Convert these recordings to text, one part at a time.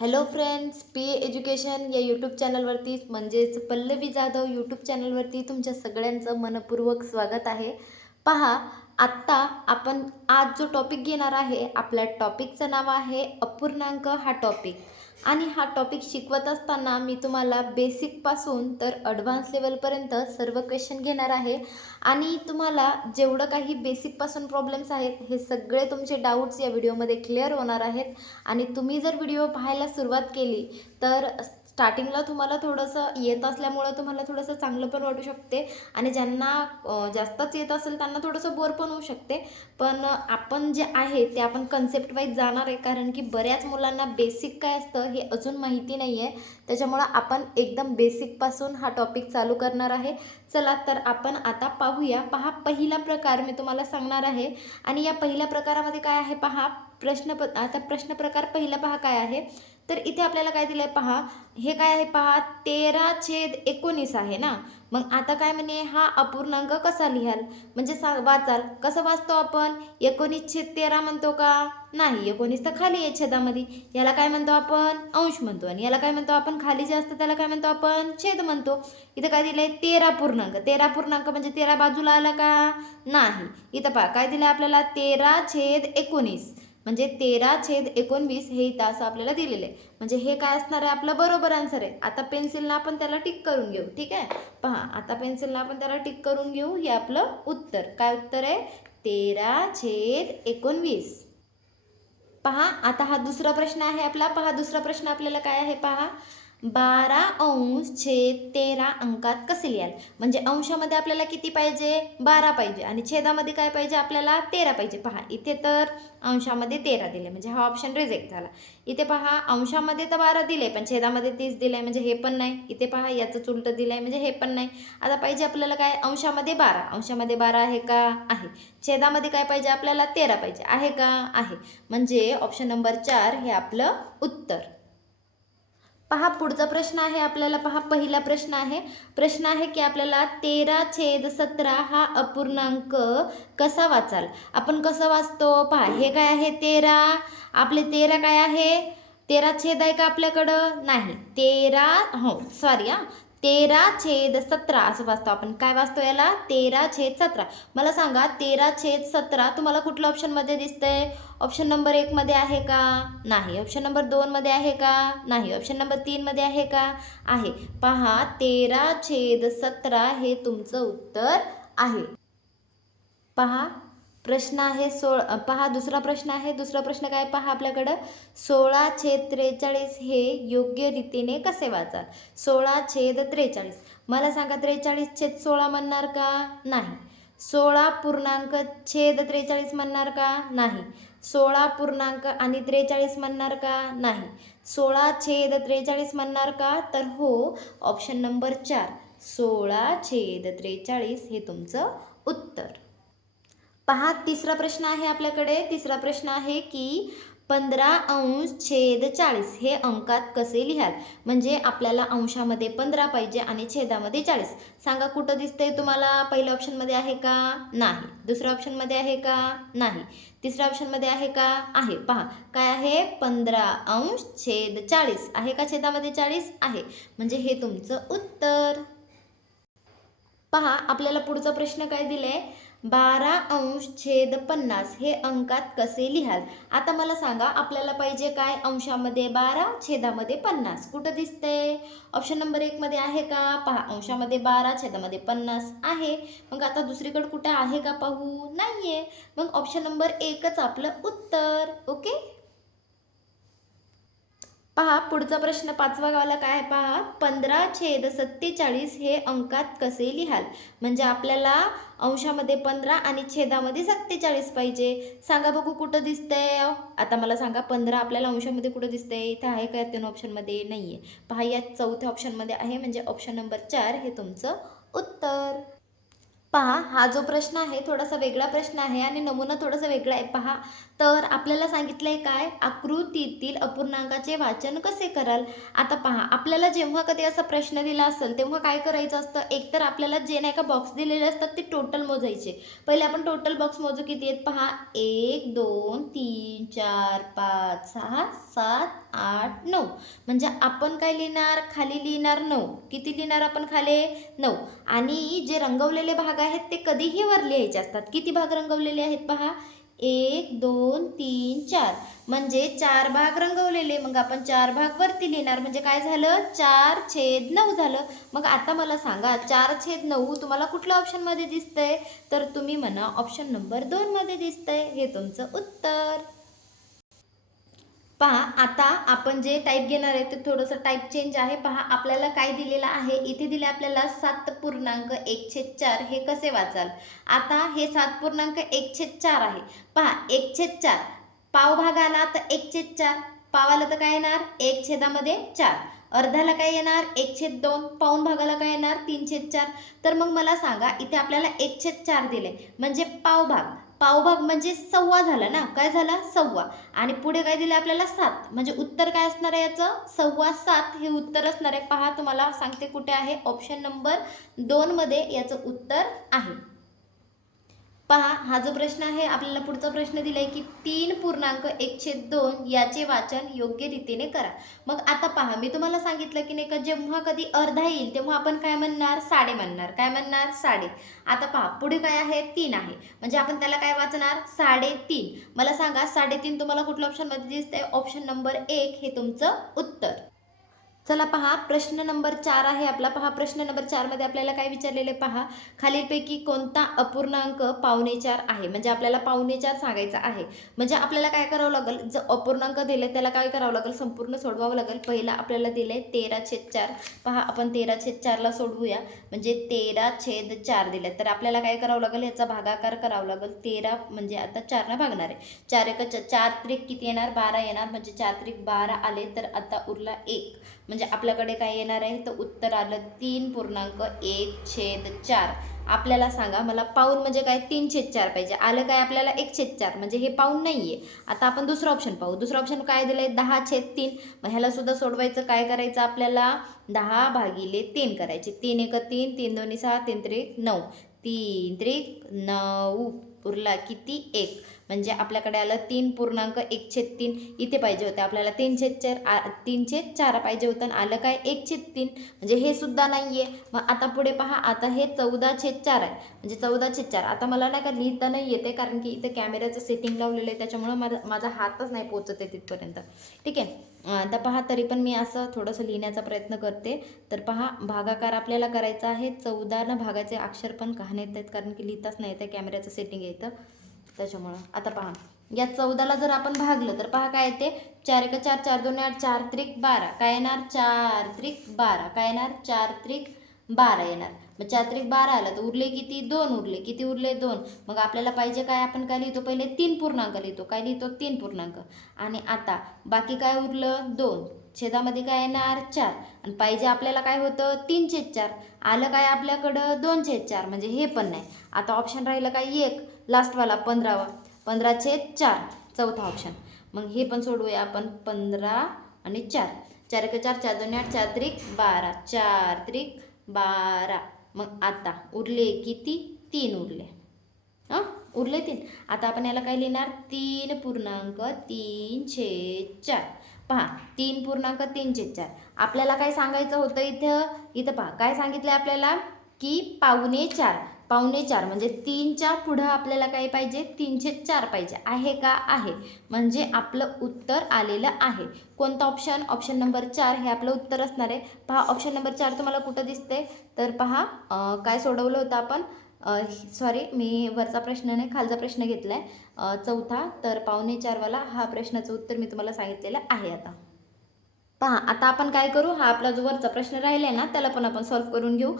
Hello friends, P education या YouTube चॅनलवरती म्हणजेच पल्लवी जाधव यूट्यूब चॅनलवरती तुमच्या सगळ्यांचं मनपूर्वक स्वागत आहे. पहा, आत्ता आपण आज जो टॉपिक घेणार आहे, आपल्या टॉपिकचं नाव आहे अपूर्णांक हा टॉपिक. आणि हा टॉपिक शिकवत असताना मी तुम्हाला बेसिकपासून तर ॲडव्हान्स लेवलपर्यंत सर्व क्वेश्चन घेणार आहे. आणि तुम्हाला जेवढं काही बेसिकपासून प्रॉब्लेम्स आहेत, हे सगळे तुमचे डाऊट्स या व्हिडिओमध्ये क्लिअर होणार आहेत. आणि तुम्ही जर व्हिडिओ पाहायला सुरुवात केली तर स्टार्टिंगला तुम्हाला थोडंसं येत असल्यामुळं तुम्हाला थोडंसं चांगलं पण वाटू शकते आणि ज्यांना जास्तच येत असेल त्यांना थोडंसं बोर पण होऊ शकते. पण आपण जे आहे ते आपण कन्सेप्ट वाईज जाणार आहे, कारण की बऱ्याच मुलांना बेसिक काय असतं हे अजून माहिती नाही आहे. त्याच्यामुळं आपण एकदम बेसिकपासून हा टॉपिक चालू करणार आहे. चला तर आपण आता पाहूया. पहा, पहिला प्रकार मी तुम्हाला सांगणार आहे आणि या पहिल्या प्रकारामध्ये काय आहे पहा. आता प्रश्न प्रकार पहिला पहा काय आहे. तर इथे आपल्याला काय दिलं आहे पहा. हे काय आहे पहा, 13/19 आहे ना. मग आता काय म्हणे, हा अपूर्णांक कसा लिहाल म्हणजे वाचाल कसं वाचतो आपण. 19/13 म्हणतो का, नाही. 19 तर खाली आहे छेदामध्ये, याला काय म्हणतो आपण, अंश म्हणतो. आणि याला काय म्हणतो आपण, खाली जे असतं त्याला काय म्हणतो आपण, छेद म्हणतो. इथं काय दिलंय, 13 पूर्णांक. 13 पूर्णांक म्हणजे 13 बाजूला आला का, नाही. इथं पहा काय दिलं आपल्याला, 13/19 म्हणजे 13/19 हे इथं असं आपल्याला दिलेलं आहे. म्हणजे हे काय असणार आहे, आपलं बरोबर आन्सर आहे. आता पेन्सिलनं आपण त्याला टिक करून घेऊ. ठीक आहे, पहा आता पेन्सिलनं आपण त्याला टिक करून घेऊ. हे आपलं उत्तर. काय उत्तर आहे, 13/19. पहा, आता हा दुसरा प्रश्न आहे आपला. पहा, दुसरा प्रश्न आपल्याला काय आहे पहा, 12/13 अंकात कसे लिहाल. म्हणजे अंशामध्ये आपल्याला किती पाहिजे, 12 पाहिजे आणि छेदामध्ये काय पाहिजे आपल्याला, 13 पाहिजे. पहा, इथे तर अंशामध्ये 13 दिले म्हणजे हा ऑप्शन रिजेक्ट झाला. इथे पहा, अंशामध्ये तर 12 दिले पण छेदामध्ये 30 दिले म्हणजे हे पण नाही. इथे पहा, याचं उलटं दिलंय म्हणजे हे पण नाही. आता पाहिजे आपल्याला काय, अंशामध्ये 12. अंशामध्ये 12 आहे का, आहे. छेदामध्ये काय पाहिजे आपल्याला, 13 पाहिजे. आहे का, आहे. म्हणजे ऑप्शन नंबर 4 हे आपलं उत्तर. पहा, पुढचा प्रश्न आहे आपल्याला. पहा, पहिला प्रश्न आहे की आपल्याला 13/17 हा अपूर्णांक कसा वाचाल. आपण कसं वाचतो पहा. हे काय आहे, 13. आपले 13 काय आहे, 13 छेद आहे का आपल्याकडं, नाही. 13 हो सॉरी 13/17 असं वाचतो आपण. काय वाचतो याला, 13/17. मला सांगा, 13/17 तुम्हाला कुठल्या ऑप्शनमध्ये दिसतंय. ऑप्शन नंबर 1 मध्ये आहे का, नाही. ऑप्शन नंबर 2 मध्ये आहे का, नाही. ऑप्शन नंबर 3 मध्ये आहे का, आहे. पहा, 13/17 हे तुमचं उत्तर आहे. पहा, प्रश्न आहे पहा, दुसरा प्रश्न आहे. दुसरा प्रश्न काय पहा आपल्याकडं, 16/43 हे योग्य रीतीने कसे वाचाल. 16/43 मला सांगा, 43/16 म्हणणार का, नाही. 16 पूर्णांक छेद 43 म्हणणार का, नाही. 16 पूर्णांक आणि 43 म्हणणार का, नाही. 16/43 म्हणणार का, तर हो, ऑप्शन नंबर 4 16/43 हे तुमचं उत्तर. पहा, तिसरा प्रश्न आहे आपल्याकडे. तिसरा प्रश्न आहे की 15/40 हे अंकात कसे लिहाल. म्हणजे आपल्याला अंशामध्ये 15 पाहिजे आणि छेदामध्ये 40. सांगा कुठं दिसतंय तुम्हाला. पहिल्या ऑप्शनमध्ये आहे का, नाही. दुसऱ्या ऑप्शनमध्ये आहे का, नाही. तिसऱ्या ऑप्शनमध्ये आहे का, आहे. पहा काय आहे, 15/40 आहे का, छेदामध्ये 40 आहे. म्हणजे हे तुमचं उत्तर. पहा, आपल्याला पुढचा प्रश्न काय दिलाय, 12/50 हे अंकात कसे लिहाल. आता मला सांगा, आपल्याला पाहिजे काय, अंशामध्ये 12 छेदामध्ये 50. कुठं दिसतंय, ऑप्शन नंबर 1 मध्ये आहे का, पहा अंशामध्ये 12 छेदामध्ये 50 आहे. मग आता दुसरीकडे कुठे आहे का पाहू, नाहीये. मग ऑप्शन नंबर 1च आपलं उत्तर. ओके. पहा, पुढचा प्रश्न पाचवा गावाला काय आहे पहा, 15/47 हे अंकात कसे लिहाल. म्हणजे आपल्याला अंशामध्ये 15 आणि छेदामध्ये 47 पाहिजे. सांगा बघू कुठं दिसतंय. आता मला सांगा, 15 आपल्याला अंशामध्ये कुठं दिसतंय, इथं आहे का, या 3 ऑप्शनमध्ये नाहीये. पहा, या चौथ्या ऑप्शनमध्ये आहे. म्हणजे ऑप्शन नंबर 4 हे तुमचं उत्तर. पहा, हा जो प्रश्न आहे थोडासा वेगळा प्रश्न आहे आणि नमुना थोडासा वेगळा आहे. पहा, तर आपल्याला सांगितलंय काय, आकृतीतील अपूर्णांकाचे वाचन कसे कराल. आता पहा, आपल्याला जेव्हा कधी असा प्रश्न दिला असेल तेव्हा काय करायचं असतं, एकतर आपल्याला जे नाही का बॉक्स दिलेले असतात ते टोटल मोजायचे. पहिले आपण टोटल बॉक्स मोजू किती आहेत. पहा, 1 2 3 4 5 6 7 8, 9. म्हणजे आपण काय लिहिणार, खाली लिहिणार 9. किती लिहिणार आपण खाली 9. आणि जे रंगवलेले भाग आहेत ते कधीही वर लिहायचे असतात. किती भाग रंगवलेले आहेत पहा, 1, 2, 3, 4. म्हणजे 4 भाग रंगवलेले, मग आपण 4 भाग वरती लिहिणार, म्हणजे काय झालं, 4/9 झालं. मग आता मला सांगा 4/9 तुम्हाला कुठल्या ऑप्शनमध्ये दिसतंय, तर तुम्ही म्हणा ऑप्शन नंबर 2 मध्ये दिसतंय. हे तुमचं उत्तर. पहा आता आपण जे टाईप घेणार आहे ते थोडंसं टाईप चेंज आहे. पहा आपल्याला काय दिलेलं आहे, इथे दिले आपल्याला 7.1/4. हे कसे वाचाल, आता हे 7.1/4 आहे. पहा 1/4 पावभाग आला तर 1/4 पाव आला तर काय येणार 1/4. अर्ध्याला काय येणार 1/2. पाऊण भागाला काय येणार 3/4. तर मग मला सांगा इथे आपल्याला 1/4 दिले म्हणजे पावभाग. पावभाग म्हणजे सव्वा झाला ना, काय झाला सव्वा. आणि पुढे काय दिलं आपल्याला 7, म्हणजे उत्तर काय असणार आहे याचं 7.25 हे उत्तर असणार आहे. पहा तुम्हाला सांगते कुठे आहे, ऑप्शन नंबर 2 मध्ये याचं उत्तर आहे. पहा हा जो प्रश्न आहे आपल्याला पुढचा प्रश्न दिलाय की 3.1/2 याचे वाचन योग्य रीतीने करा. मग आता पहा मी तुम्हाला सांगितलं की नाही का, जेव्हा कधी अर्धा येईल तेव्हा आपण काय म्हणणार, साडे म्हणणार. काय म्हणणार, साडे. आता पहा पुढे काय आहे 3 आहे, म्हणजे आपण त्याला काय वाचणार 3.5. मला सांगा 3.5 तुम्हाला कुठल्या ऑप्शनमध्ये दिसतंय, ऑप्शन नंबर 1 हे तुमचं उत्तर. चला पहा प्रश्न नंबर 4 आहे आपला. पहा प्रश्न नंबर 4 मध्ये आपल्याला काय विचारलेले पहा, खालीलपैकी कोणता अपूर्णांक 4.25 आहे. म्हणजे आपल्याला 4.25 सांगायचा आहे. म्हणजे आपल्याला काय करावं लागेल, जर अपूर्णांक दिले त्याला काय करावं लागेल, संपूर्ण सोडवावं लागेल. पहिला आपल्याला दिले 13/4. पहा आपण 13/4ला सोडवूया. म्हणजे 13/4 दिले तर आपल्याला काय करावं लागेल, याचा भागाकार करावा लागेल. 13 म्हणजे आता 4 भागणार आहे. 4 1 4 त्रिक किती येणार 12 येणार. म्हणजे 4 त्रिक 12 आले तर आता उरला 1. म्हणजे आपल्याकडे काय येणार आहे, तर उत्तर आलं 3.1/4. आपल्याला सांगा, मला पाऊण म्हणजे काय 3/4 पाहिजे. आलं काय आपल्याला 1/4, म्हणजे हे पाऊण नाहीये. आता आपण दुसरं ऑप्शन पाहू. दुसरं ऑप्शन काय दिलंय 10/3. मग ह्याला सुद्धा सोडवायचं. काय करायचं आपल्याला 10/3 करायचे. 3 1 3, 3 2 6, 3 त्रिक 9, 3 त्रिक 9. उरला किती 1. म्हणजे आपल्याकडे आलं 3.1/3. इथे पाहिजे होते आपल्याला 3/4 पाहिजे होतं, आलं काय 1/3. म्हणजे हे सुद्धा नाहीये. मग आता पुढे पहा, आता हे 14/4 आहे. म्हणजे 14/4 आता मला नाही का लिहिता नाही येते, कारण की इथे कॅमेऱ्याचं सेटिंग लावलेलं आहे, त्याच्यामुळं माझा हातच नाही पोचत आहे तिथपर्यंत. ठीक आहे. आता पहा तरी पण मी असं थोडंसं लिहिण्याचा प्रयत्न करते. तर पहा भागाकार आपल्याला करायचा आहे. 14 भागाचे अक्षर पण कहाणी येत आहेत, कारण की लिहिताच नाही येतं, कॅमेऱ्याचं सेटिंग येतं त्याच्यामुळं. आता पहा या 14ला जर आपण भागलं तर पहा काय येते, 4 1 4, 4 2 8, 4 त्रिक 12. काय येणार 4 त्रिक 12. काय येणार 4 त्रिक 12 येणार. मग 4 त्रिक 12 आलं तर उरले किती 2 उरले. किती उरले 2. मग आपल्याला पाहिजे काय, आपण काय लिहितो पहिले 3 पूर्णांक लिहितो. काय लिहितो 3 पूर्णांक. आणि आता बाकी काय उरलं 2. छेदामध्ये काय येणार 4. आणि पाहिजे आपल्याला काय होतं 3/4. आलं काय आपल्याकडं 2/4. म्हणजे हे पण नाही. आता ऑप्शन राहिलं काय एक लास्टवाला 15वा. 15/4 चौथा ऑप्शन. मग हे पण सोडवूया आपण. 15 आणि 4. 4 1 4, 4 2 8, 4 त्रिक 12. 4 त्रिक 12. मग आता उरले किती 3 उरले. उरले 3. आता आपण याला काय लिहिणार 3.3/4. पहा 3.3/4. आपल्याला काय सांगायचं होतं इथं पहा काय सांगितलं आपल्याला की 4.25. 4.25 म्हणजे 3च्या पुढं आपल्याला काय पाहिजे 3/4 पाहिजे आहे का, आहे. म्हणजे आपलं उत्तर आलेलं आहे. कोणतं ऑप्शन, ऑप्शन नंबर 4 हे आपलं उत्तर असणार आहे. पहा ऑप्शन नंबर 4 तुम्हाला कुठं दिसते, तर पहा काय सोडवलं होतं आपण, सॉरी मी वरचा प्रश्न नाही खालचा प्रश्न घेतला आहे चौथा. तर 4.25 वाला हा प्रश्नाचं उत्तर मी तुम्हाला सांगितलेलं आहे. आता पहा आता आपण काय करू, हा आपला जो वरचा प्रश्न राहिला आहे ना त्याला पण आपण सॉल्व्ह करून घेऊ.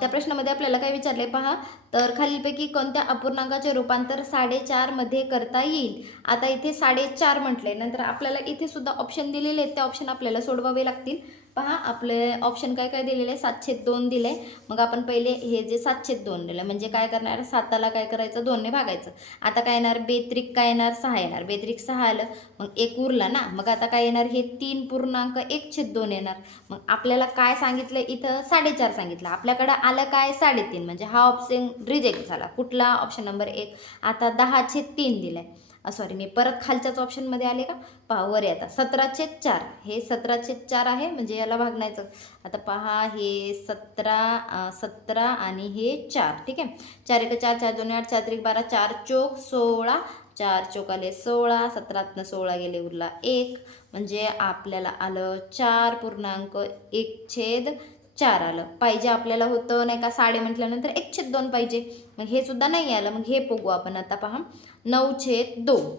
त्या प्रश्नामध्ये आपल्याला काय विचारले पहा, तर खालीलपैकी कोणत्या अपूर्णांकाचे रूपांतर 4.5 मध्ये करता येईल. आता इथे 4.5 म्हटले, नंतर आपल्याला इथे सुद्धा ऑप्शन दिलेले आहेत, ते ऑप्शन आपल्याला सोडवावे लागतील. पहा आपले ऑप्शन काय काय दिलेले आहे 7/2 दिले. मग आपण पहिले हे जे 7/2 दिलं म्हणजे काय करणार 7ला काय करायचं 2ने भागायचं. आता काय येणार बेत्रिक काय येणार 6 येणार. बेत्रिक 6 आलं मग 1 उरला ना. मग आता काय येणार हे 3.1/2 येणार. मग आपल्याला काय सांगितलं इथं 4.5 सांगितलं. आपल्याकडं आलं काय 3.5. म्हणजे हा ऑप्शन रिजेक्ट झाला. कुठला ऑप्शन नंबर 1. आता 10/3 दिलाय. सॉरी, मी परत खालच्याच ऑप्शनमध्ये आले का, पहा वर आहे आता 17/4. हे 17/4 आहे, म्हणजे याला भागण्याचं. आता पहा हे 17 आणि हे 4. ठीक आहे, 4 1 4, 4 2 8, 4 3 12, 4 चोक 16, 4 चोक आले 16, 17 16 गेले, उरला 1, म्हणजे आपल्याला आलं 4.1/4 आलं. पाहिजे आपल्याला होतं नाही का, साडे म्हटल्यानंतर 1/2 पाहिजे, मग हे सुद्धा नाही आलं. मग हे बघू आपण आता. पहा 9/2.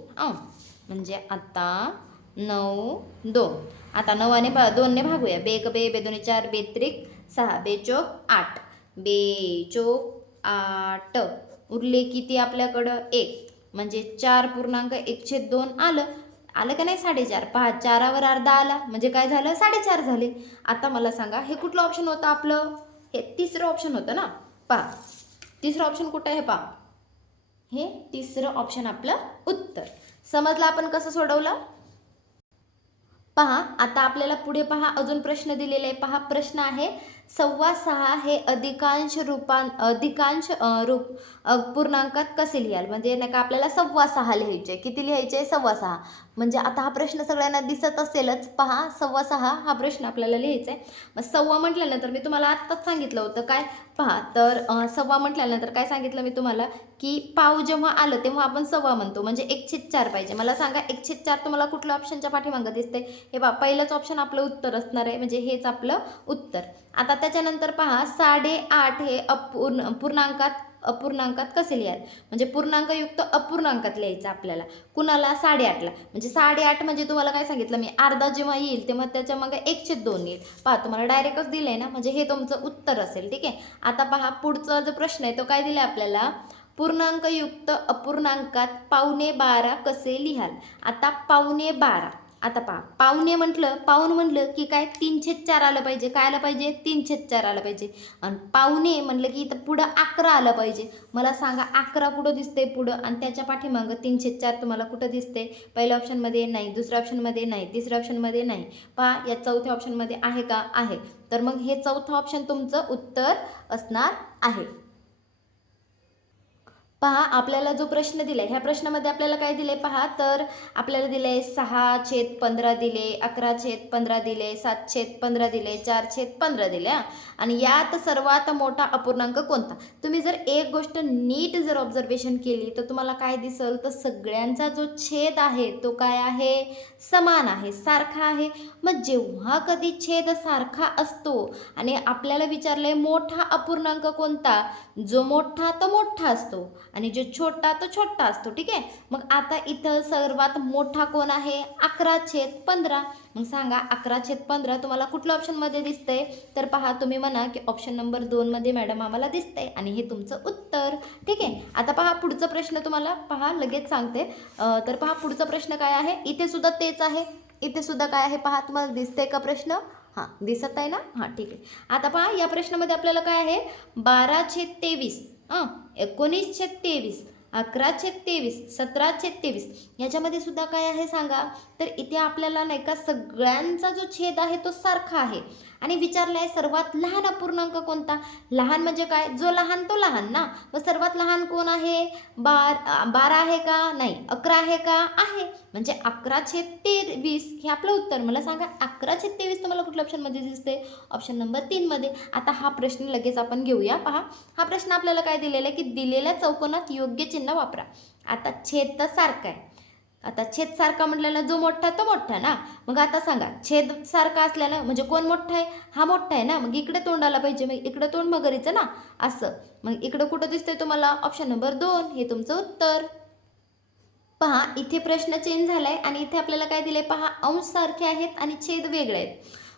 म्हणजे आता 9 2. आता 9 आणि 2ने भागूया. बे 1 बे, बे 2 4, बे 3 6, बे चोक 8, बे चोक 8, उरले किती आपल्याकडं 1, म्हणजे 4.1/2 आलं. आलं का नाही 4.5. पहा 4वर अर्धा आला, म्हणजे काय झालं 4.5 झाले. आता मला सांगा हे कुठलं ऑप्शन होतं आपलं, हे तिसरं ऑप्शन होतं ना. पहा तिसरं ऑप्शन कुठं आहे, पहा हे तिसरं ऑप्शन आपलं उत्तर. समजलं आपण कसं सोडवलं. पहा आता आपल्याला पुढे पहा अजून प्रश्न दिलेले आहे. पहा प्रश्न आहे 6.25 हे अधिकांश रूप पूर्णांकात कसे लिहाल. म्हणजे नाही का आपल्याला 6.25 लिहायचे. किती लिहायचे 6.25. म्हणजे आता हा प्रश्न सगळ्यांना दिसत असेलच. पहा 6.25 हा प्रश्न आपल्याला लिहायचा आहे. मग 6 म्हटल्यानंतर मी तुम्हाला आत्ताच सांगितलं होतं काय, पहा तर 6 म्हटल्यानंतर काय सांगितलं मी तुम्हाला, की पाव जेव्हा आलं तेव्हा आपण 6 म्हणतो, म्हणजे 1/4 पाहिजे. मला सांगा 1/4 तुम्हाला कुठल्या ऑप्शनच्या पाठीमागं दिसते. हे पहा पहिलंच ऑप्शन आपलं उत्तर असणार आहे, म्हणजे हेच आपलं उत्तर. आता त्याच्यानंतर पहा 8.5 हे अपूर्णांकात कसे लिहाल. म्हणजे पूर्णांकयुक्त अपूर्णांकात लिहायचं आपल्याला. कुणाला 8.5ला. म्हणजे 8.5 म्हणजे तुम्हाला काय सांगितलं मी, अर्धा जेव्हा येईल तेव्हा त्याच्या मग 1/2 येईल. पहा तुम्हाला डायरेक्टच दिलंय ना, म्हणजे हे तुमचं उत्तर असेल. ठीक आहे, आता पहा पुढचा जो प्रश्न आहे तो काय दिला आपल्याला, पूर्णांकयुक्त अपूर्णांकात 1/4 कसे लिहाल. आता 1/4. आता पहा पावणे म्हटलं की काय 3/4 आलं पाहिजे. काय आलं पाहिजे 3/4 आलं पाहिजे. आणि पावणे म्हटलं की इथं पुढं 11 आलं पाहिजे. मला सांगा 11 कुठं दिसते पुढं, आणि त्याच्या पाठीमागं 3/4 तुम्हाला कुठं दिसते. पहिल्या ऑप्शनमध्ये नाही, दुसऱ्या ऑप्शनमध्ये नाही, तिसऱ्या ऑप्शनमध्ये नाही. पहा या चौथ्या ऑप्शनमध्ये आहे का, आहे. तर मग हे चौथं ऑप्शन तुमचं उत्तर असणार आहे. पहा आपल्याला जो प्रश्न दिलाय ह्या प्रश्नामध्ये आपल्याला काय दिले पहा, तर आपल्याला दिले 6/15 दिले, 11/15 दिले, 7/15 दिले, 4/15 दिले. आणि यात सर्वात मोठा अपूर्णांक कोणता. तुम्ही जर एक गोष्ट नीट जर ऑब्झर्वेशन केली तर तुम्हाला काय दिसल, तर सगळ्यांचा जो छेद आहे तो काय आहे, समान आहे, सारखा आहे. मग जेव्हा कधी छेद सारखा असतो आणि आपल्याला विचारलंय मोठा अपूर्णांक कोणता, जो मोठा तो मोठा असतो आणि जो छोटा तो छोटा असतो. ठीक आहे, मग आता इथं सर्वात मोठा कोण आहे, 11/15. मग सांगा 11/15 तुम्हाला कुठल्या ऑप्शनमध्ये दिसतंय, तर पहा तुम्ही म्हणा की ऑप्शन नंबर 2 मध्ये मॅडम आम्हाला दिसतंय, आणि हे तुमचं उत्तर. ठीक आहे, आता पहा पुढचा प्रश्न तुम्हाला पहा लगेच सांगते. तर पहा पुढचा प्रश्न काय आहे, इथे सुद्धा तेच आहे, इथे सुद्धा काय आहे पहा, तुम्हाला दिसतंय का प्रश्न, हां दिसत आहे ना, हां ठीक आहे. आता पहा या प्रश्नामध्ये आपल्याला काय आहे, 12/23, 19/23, 11/23, 17/23, याच्यामध्ये सुद्धा काय आहे सांगा. तर इथे आपल्याला नाही का सगळ्यांचा जो छेद आहे तो सारखा आहे, आणि विचारलं आहे सर्वात लहान अपूर्णांक कोणता. लहान म्हणजे काय, जो लहान तो लहान ना. मग सर्वात लहान कोण आहे, 12 आहे का, नाही 11 आहे का, आहे. म्हणजे 11/23 हे आपलं उत्तर. मला सांगा 11/23 तुम्हाला कुठल्या ऑप्शनमध्ये दिसते, ऑप्शन नंबर 3 मध्ये. आता हा प्रश्न लगेच आपण घेऊया. पहा हा प्रश्न आपल्याला काय दिलेला आहे, की दिलेल्या चौकोनात योग्य चिन्ह वापरा. आता छेद तर सारखा आहे. आता छेद सारखा म्हटल्यानं जो मोठा तो मोठा ना. मग आता सांगा छेद सारखा असल्यानं म्हणजे कोण मोठा आहे, हा मोठा आहे ना. मग इकडे तोंड आला पाहिजे, मग इकडे तोंड मगरीचं ना, असं. मग इकडं कुठं दिसतंय तुम्हाला, ऑप्शन नंबर 2 हे तुमचं उत्तर. पहा इथे प्रश्न चेंज झालाय आणि इथे आपल्याला काय दिलंय पहा, अंश सारखे आहेत आणि छेद वेगळे आहेत.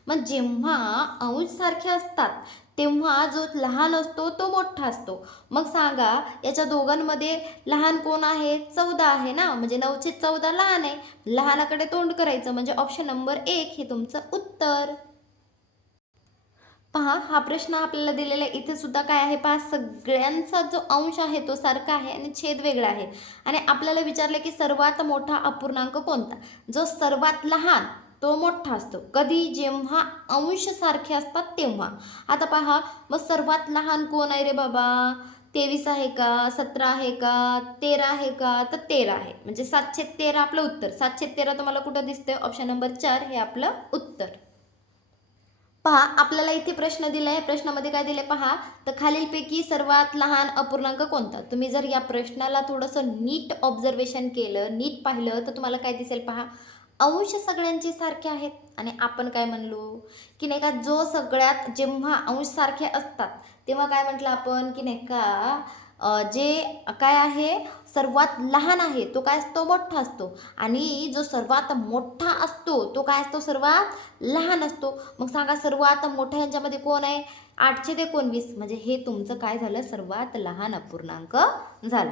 मग जेव्हा अंश सारखे असतात तेव्हा जो लहान असतो तो मोठा असतो. मग सांगा याच्या दोघांमध्ये लहान कोण आहे, 14 आहे ना. म्हणजे 9/14 लहान आहे, लहानाकडे तोंड करायचं, म्हणजे ऑप्शन नंबर 1 हे तुमचं उत्तर. पहा हा प्रश्न आपल्याला दिलेला आहे, इथे सुद्धा काय आहे पहा, सगळ्यांचा जो अंश आहे तो सारखा आहे आणि छेद वेगळा आहे. आणि आपल्याला विचारले की सर्वात मोठा अपूर्णांक कोणता. जो सर्वात लहान तो मोठा असतो, कधी, जेव्हा अंश सारखे असतात तेव्हा. आता पहा मग सर्वात लहान कोण आहे रे बाबा, 23 आहे का, 17 आहे का, 13 आहे का, तर 13 आहे. म्हणजे 713 आपलं उत्तर. 713 तुम्हाला कुठं दिसतंय? ऑप्शन नंबर 4 हे आपलं उत्तर. पहा, आपल्याला इथे प्रश्न दिलाय. प्रश्नामध्ये काय दिले पहा, तर खालीलपैकी सर्वात लहान अपूर्णांक कोणता? तुम्ही जर या प्रश्नाला थोडंसं नीट ऑब्झर्वेशन केलं, नीट पाहिलं, तर तुम्हाला काय दिसेल पहा, अंश सगळ्यांचे सारखे आहेत. आणि आपण काय म्हणलो की नाही का, जो सगळ्यात जेव्हा अंश सारखे असतात तेव्हा काय म्हटलं आपण की नाही का, जे काय आहे सर्वात लहान आहे तो काय असतो? मोठा असतो. आणि जो सर्वात मोठा असतो तो काय असतो? सर्वात लहान असतो. मग सांगा, सर्वात मोठ्या यांच्यामध्ये कोण आहे? 819. म्हणजे हे तुमचं काय झालं? सर्वात लहान अपूर्णांक झाला.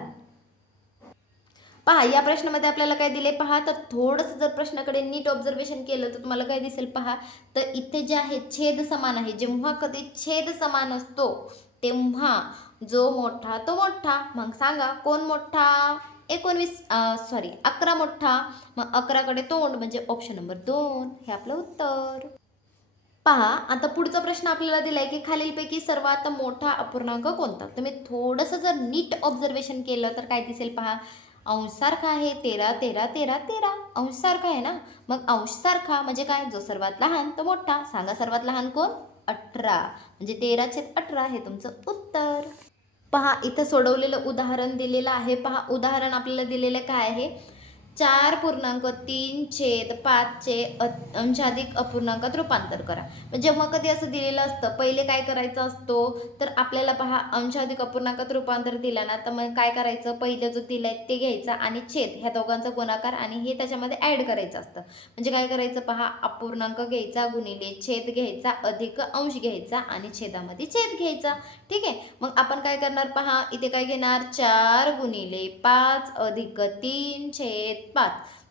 पहा, या प्रश्नामध्ये आपल्याला काय दिले पहा, तर थोडंसं जर प्रश्नाकडे नीट ऑब्झर्वेशन केलं तर तुम्हाला काय दिसेल पहा, तर इथे जे आहे छेद समान आहे. जेव्हा कधी छेद समान असतो तेव्हा जो मोठा तो मोठा. मग सांगा कोण मोठा? 11 मोठा. मग 11कडे तोंड म्हणजे ऑप्शन नंबर 2 हे आपलं उत्तर. पहा, आता पुढचा प्रश्न आपल्याला दिलाय की खालीलपैकी सर्वात मोठा अपूर्णांक कोणता? तुम्ही थोडंसं जर नीट ऑब्झर्वेशन केलं तर काय दिसेल पहा, अंश सारखा आहे. 13 13 13 13 अंश सारखा आहे ना. मग अंश सारखा म्हणजे काय? जो सर्वात लहान तो मोठा. सांगा सर्वात लहान कोण? 18. म्हणजे 13/18 हे तुमचं उत्तर. पहा, इथं सोडवलेलं उदाहरण दिलेलं आहे. पहा, उदाहरण आपल्याला दिलेलं काय आहे, 4.3/5 चे अंशाधिक अपूर्णांकात रूपांतर करा. जेव्हा कधी असं दिलेलं असतं, पहिले काय करायचं असतो, तर आपल्याला पहा अंशाधिक अपूर्णांकात रूपांतर दिलं ना, तर मग काय करायचं, पहिलं जो दिलंय ते घ्यायचा आणि छेद ह्या दोघांचा गुणाकार आणि हे त्याच्यामध्ये ॲड करायचं असतं. म्हणजे काय करायचं पहा, अपूर्णांक घ्यायचा गुणिले छेद घ्यायचा अधिक अंश घ्यायचा आणि छेदामध्ये छेद घ्यायचा. ठीक आहे. मग आपण काय करणार पहा, इथे काय घेणार, 4 गुणिले 5 अधिक 3/5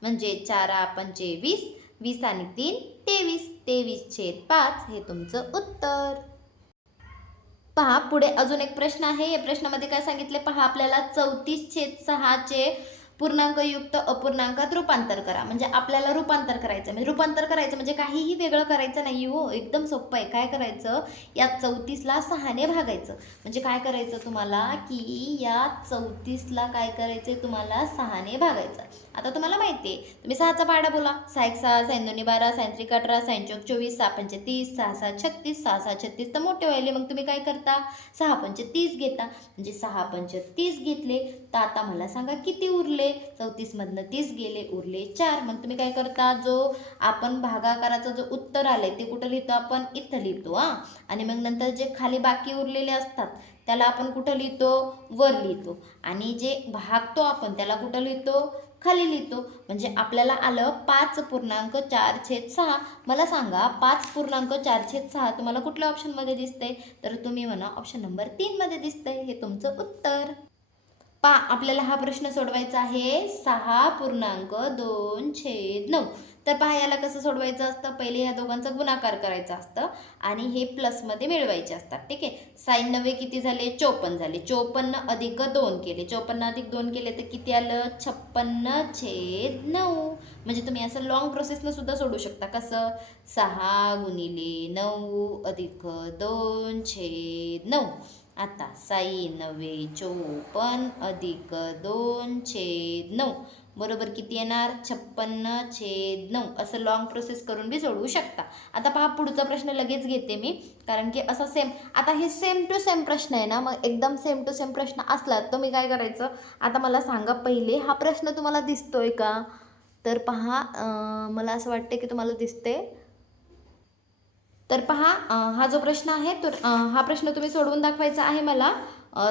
म्हणजे 4×5 = 20, 20 आणि 3 23, 23/5 हे तुमचं उत्तर. पहा, पुढे अजून एक प्रश्न आहे. या प्रश्नामध्ये काय सांगितले पहा, आपल्याला 34/6 चे पूर्णांकयुक्त अपूर्णांकात रूपांतर करा. म्हणजे आपल्याला रूपांतर करायचं. म्हणजे रूपांतर करायचं म्हणजे काहीही वेगळं करायचं नाही हो, एकदम सोपं आहे. काय करायचं, या 34ला 6ने भागायचं. म्हणजे काय करायचं तुम्हाला की या 34ला काय करायचंय तुम्हाला, 6ने भागायचं. आता तुम्हाला माहिती आहे, तुम्ही 6चा पाढा बोला. 6 × 6 = 6 × 2 = 12, 6 × 3 = 18, 6 × 4 = 24, 6 × 5 = 30, 6 × 7 = 36, 6 × 6 = 36 तर मोठे व्हायले. मग तुम्ही काय करता, 6 × 5 = 30 घेता. म्हणजे 6 × 5 = 30 घेतले. तर आता मला सांगा किती उरले? 34 मधनं 30 गेले, उरले 4. मग तुम्ही काय करता, जो आपण भागाकाराचं जो उत्तर आले ते कुठं लिहितो आपण? इथं लिहितो हा. आणि मग नंतर जे खाली बाकी उरलेले असतात त्याला आपण कुठं लिहितो? वर लिहितो. आणि जे भागतो आपण त्याला कुठं लिहितो? खाली लिहितो. म्हणजे आपल्याला आलं 5.4/6. मला सांगा 5.4/6 तुम्हाला कुठल्या ऑप्शनमध्ये दिसतंय? तर तुम्ही म्हणा ऑप्शन नंबर 3 मध्ये दिसतंय. हे तुमचं उत्तर. पहा, आपल्याला हा प्रश्न सोडवायचा आहे 6.2/9. तर पहा, याला कसं सोडवायचं असतं, पहिले या दोघांचा गुणाकार करायचा असतं आणि हे प्लसमध्ये मिळवायचे असतात. ठीक आहे. 96 किती झाले? 54 झाले. 54 अधिक 2 केले. 54 अधिक 2 केले तर किती आलं? 56/9. म्हणजे तुम्ही असं लॉंग प्रोसेसनं सुद्धा सोडू शकता. कसं? 6 गुणिले 9 अधिक 2/9. आता 6 × 9 = 54 अधिक 2/9 बरोबर किती येणार? 56/9. असं लॉंग प्रोसेस करून बी सोडवू शकता. आता पहा, पुढचा प्रश्न लगेच घेते मी, कारण की असा सेम, आता हे सेम टू सेम प्रश्न आहे ना, मग एकदम सेम टू सेम प्रश्न असला तर मी काय करायचं, आता मला सांगा पहिले हा प्रश्न तुम्हाला दिसतोय का? तर पहा, मला असं वाटतं की तुम्हाला दिसते. तर पहा, हा जो प्रश्न आहे तो हा प्रश्न तुम्ही सोडवून दाखवायचा आहे मला.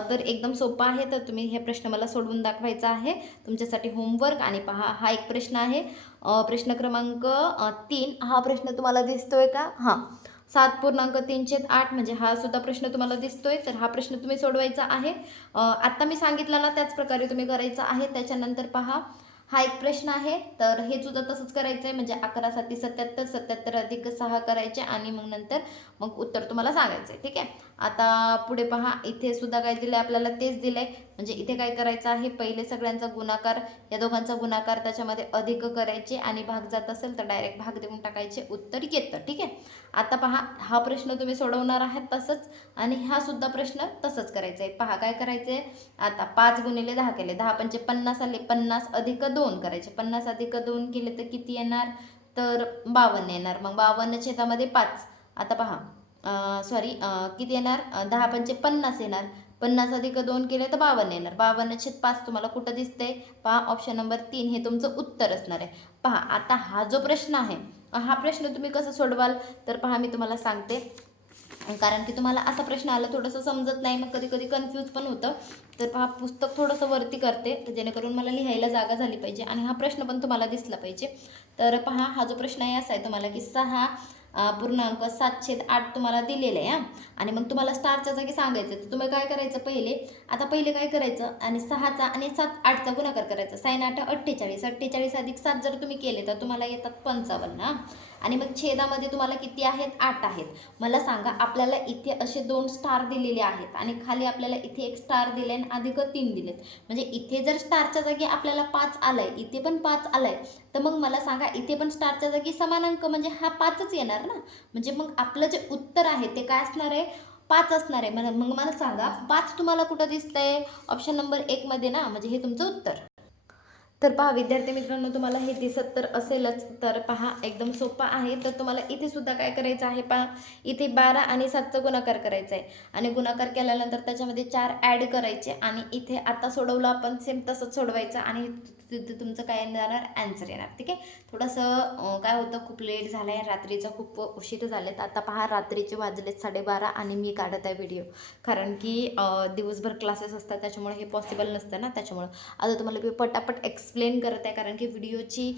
तर एकदम सोपा आहे. तर तुम्ही हे प्रश्न मला सोडवून दाखवायचा आहे. तुमच्यासाठी होमवर्क. आणि पहा, हा एक प्रश्न आहे, प्रश्न क्रमांक 3. हा प्रश्न तुम्हाला दिसतोय का? हां, 7.3/8 म्हणजे हा सुद्धा प्रश्न तुम्हाला दिसतोय. तर हा प्रश्न तुम्ही सोडवायचा आहे. आत्ता मी सांगितलं ना त्याच प्रकारे तुम्ही करायचं आहे. त्याच्यानंतर पहा, हा एक प्रश्न आहे. तर हे सुद्धा तसंच करायचं आहे. म्हणजे 11 × 7 = 77, 77 अधिक 6 करायचे आणि मग नंतर मग उत्तर तुम्हाला सांगायचं आहे. ठीक आहे. आता पुढे पहा, इथे सुद्धा काय दिलं आहे आपल्याला? तेच दिलं आहे. म्हणजे इथे काय करायचं आहे, पहिले सगळ्यांचा गुणाकार, या दोघांचा गुणाकार त्याच्यामध्ये अधिक करायचे आणि भाग जात असेल तर डायरेक्ट भाग देऊन टाकायचे, उत्तर येतं. ठीक आहे. आता पहा, हा प्रश्न तुम्ही सोडवणार आहात तसंच आणि हा सुद्धा प्रश्न तसंच करायचा आहे. पहा काय करायचं आहे, आता 5 गुणिले 10 केले, 10 पंचे 50 आले, 50 अधिक 2 करायचे, 50 अधिक 2 केले तर किती येणार, तर 52 येणार. मग 52 छेदामध्ये 5. आता पहा किती येणार, 10 पंचे 50 येणार, 50 अधिक 2 केले तर 52 येणार, 52/5 तुम्हाला कुठं दिसते, पहा ऑप्शन नंबर 3 हे तुमचं उत्तर असणार आहे. पहा आता हा जो प्रश्न आहे, हा प्रश्न तुम्ही कसं सोडवाल, तर पहा मी तुम्हाला सांगते, कारण की तुम्हाला असा प्रश्न आला थोडंसं समजत नाही, मग कधी कधी कन्फ्यूज पण होतं. तर पहा पुस्तक थोडंसं वरती करते, तर जेणेकरून मला लिहायला जागा झाली पाहिजे आणि हा प्रश्न पण तुम्हाला दिसला पाहिजे. तर पहा हा जो प्रश्न आहे असा आहे तुम्हाला की 6.7/8 तुम्हाला दिलेलं आहे आणि मग तुम्हाला स्टारच्या जागी सांगायचं. तर तुम्ही काय करायचं, पहिले काय करायचं आणि 6चा आणि 8चा गुणाकार करायचा, 6 8 48, 48 अधिक 7 जर तुम्ही केले तर तुम्हाला येतात 55 आणि मग छेदामध्ये तुम्हाला किती आहेत, 8 आहेत. मला सांगा, आपल्याला इथे असे 2 स्टार दिलेले आहेत आणि खाली आपल्याला इथे एक स्टार दिले आणि अधिक 3 दिलेत, म्हणजे इथे जर स्टारच्या जागी आपल्याला 5 आलाय, इथे पण 5 आलाय, तर मग मला सांगा इथे पण स्टारच्या जागी समान अंक म्हणजे हा 5च येणार ना. म्हणजे मग आपलं जे उत्तर आहे ते काय असणार आहे, 5 असणार आहे. मग मला सांगा 5 तुम्हाला कुठं दिसतंय, ऑप्शन नंबर 1 मध्ये ना, म्हणजे हे तुमचं उत्तर. तर पहा विद्यार्थी मित्रांनो, तुम्हाला हे दिसत तर असेलच. तर पहा एकदम सोपं आहे. तर तुम्हाला इथे सुद्धा काय करायचं आहे, पहा इथे 12 आणि 7चा गुणाकार करायचा आहे आणि गुणाकार केल्यानंतर त्याच्यामध्ये 4 ॲड करायचे आणि इथे आता सोडवलं आपण सेम तसंच सोडवायचं आणि तिथे तुमचं काय येणार, ॲन्सर येणार. ठीक आहे. थोडंसं काय होतं, खूप लेट झालं आहे, रात्रीचं खूप उशीर झालेत. आता पहा रात्रीचे वाजलेत 12:30 आणि मी काढत आहे व्हिडिओ, कारण की दिवसभर क्लासेस असतात त्याच्यामुळे हे पॉसिबल नसतं ना. त्याच्यामुळं आता तुम्हाला मी पटापट एक्सप्लेन करत आहे, कारण की व्हिडिओची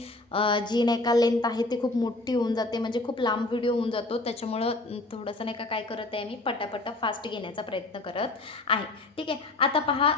जी नाही का लेंथ आहे ती खूप मोठी होऊन जाते, म्हणजे खूप लांब व्हिडिओ होऊन जातो. त्याच्यामुळं थोडंसं नाही का काय करत आहे, मी पटापट फास्ट घेण्याचा प्रयत्न करत आहे. ठीक आहे. आता पहा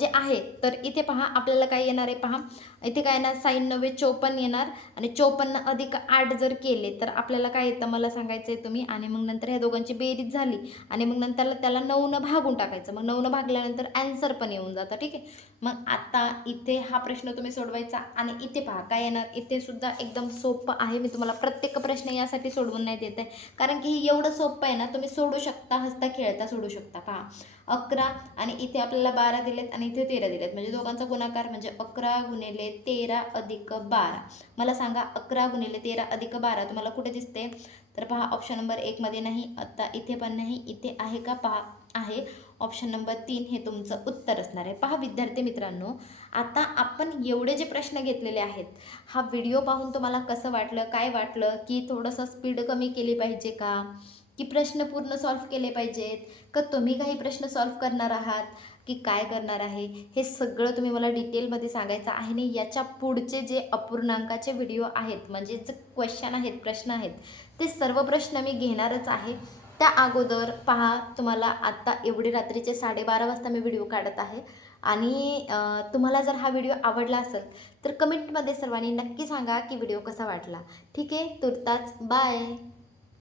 जे आहे तर इथे पहा आपल्याला काय येणार आहे, पहा इथे काय येणार, 6×9 = 54 येणार आणि 54 अधिक 8 जर केले तर आपल्याला काय येतं मला सांगायचं आहे तुम्ही. आणि मग नंतर ह्या दोघांची बेरीज झाली आणि मग नंतर त्याला 9 भागून टाकायचं, मग 9 भागल्यानंतर ॲन्सर पण येऊन जातं. ठीक आहे. मग आता इथे हा प्रश्न तुम्ही सोडवायचा आणि इथे पहा काय येणार, इथे सुद्धा एकदम सोपं आहे. मी तुम्हाला प्रत्येक प्रश्न यासाठी सोडवून नाही देत आहे, कारण की एवढं सोपं आहे ना, तुम्ही सोडू शकता, हसता खेळता सोडू शकता. पहा 11 आणि इथे आपल्याला 12 दिलेत आणि इथे 13 दिलेत, म्हणजे दोघांचा गुणाकार म्हणजे 11 गुणिले 13 अधिक 12. मला सांगा 11 गुणिले 13 अधिक 12 तुम्हाला कुठे दिसते, तर पहा ऑप्शन नंबर 1 मध्ये नाही, आता इथे पण नाही, इथे आहे का, पहा आहे, ऑप्शन नंबर 3 हे तुमचं उत्तर असणार आहे. पहा विद्यार्थी मित्रांनो, आता आपण एवढे जे प्रश्न घेतलेले आहेत, हा व्हिडिओ पाहून तुम्हाला कसं वाटलं, काय वाटलं, की थोडंसं स्पीड कमी केली पाहिजे का, की प्रश्न पूर्ण सॉल्व्ह केले पाहिजेत का, तुम्ही काही प्रश्न सॉल्व्ह करणार आहात की काय करणार आहे, हे सगळं तुम्ही मला डिटेलमध्ये सांगायचं आहे. आणि याच्या पुढचे जे अपूर्णांकाचे व्हिडिओ आहेत, म्हणजे जे क्वेश्चन आहेत, प्रश्न आहेत, ते सर्व प्रश्न मी घेणारच आहे. त्या अगोदर पहा, तुम्हाला आत्ता एवढी रात्रीचे 12:30 वाजता मी व्हिडिओ काढत आहे आणि तुम्हाला जर हा व्हिडिओ आवडला असेल तर कमेंटमध्ये सर्वांनी नक्की सांगा की व्हिडिओ कसा वाटला. ठीक आहे, तुर्तास बाय.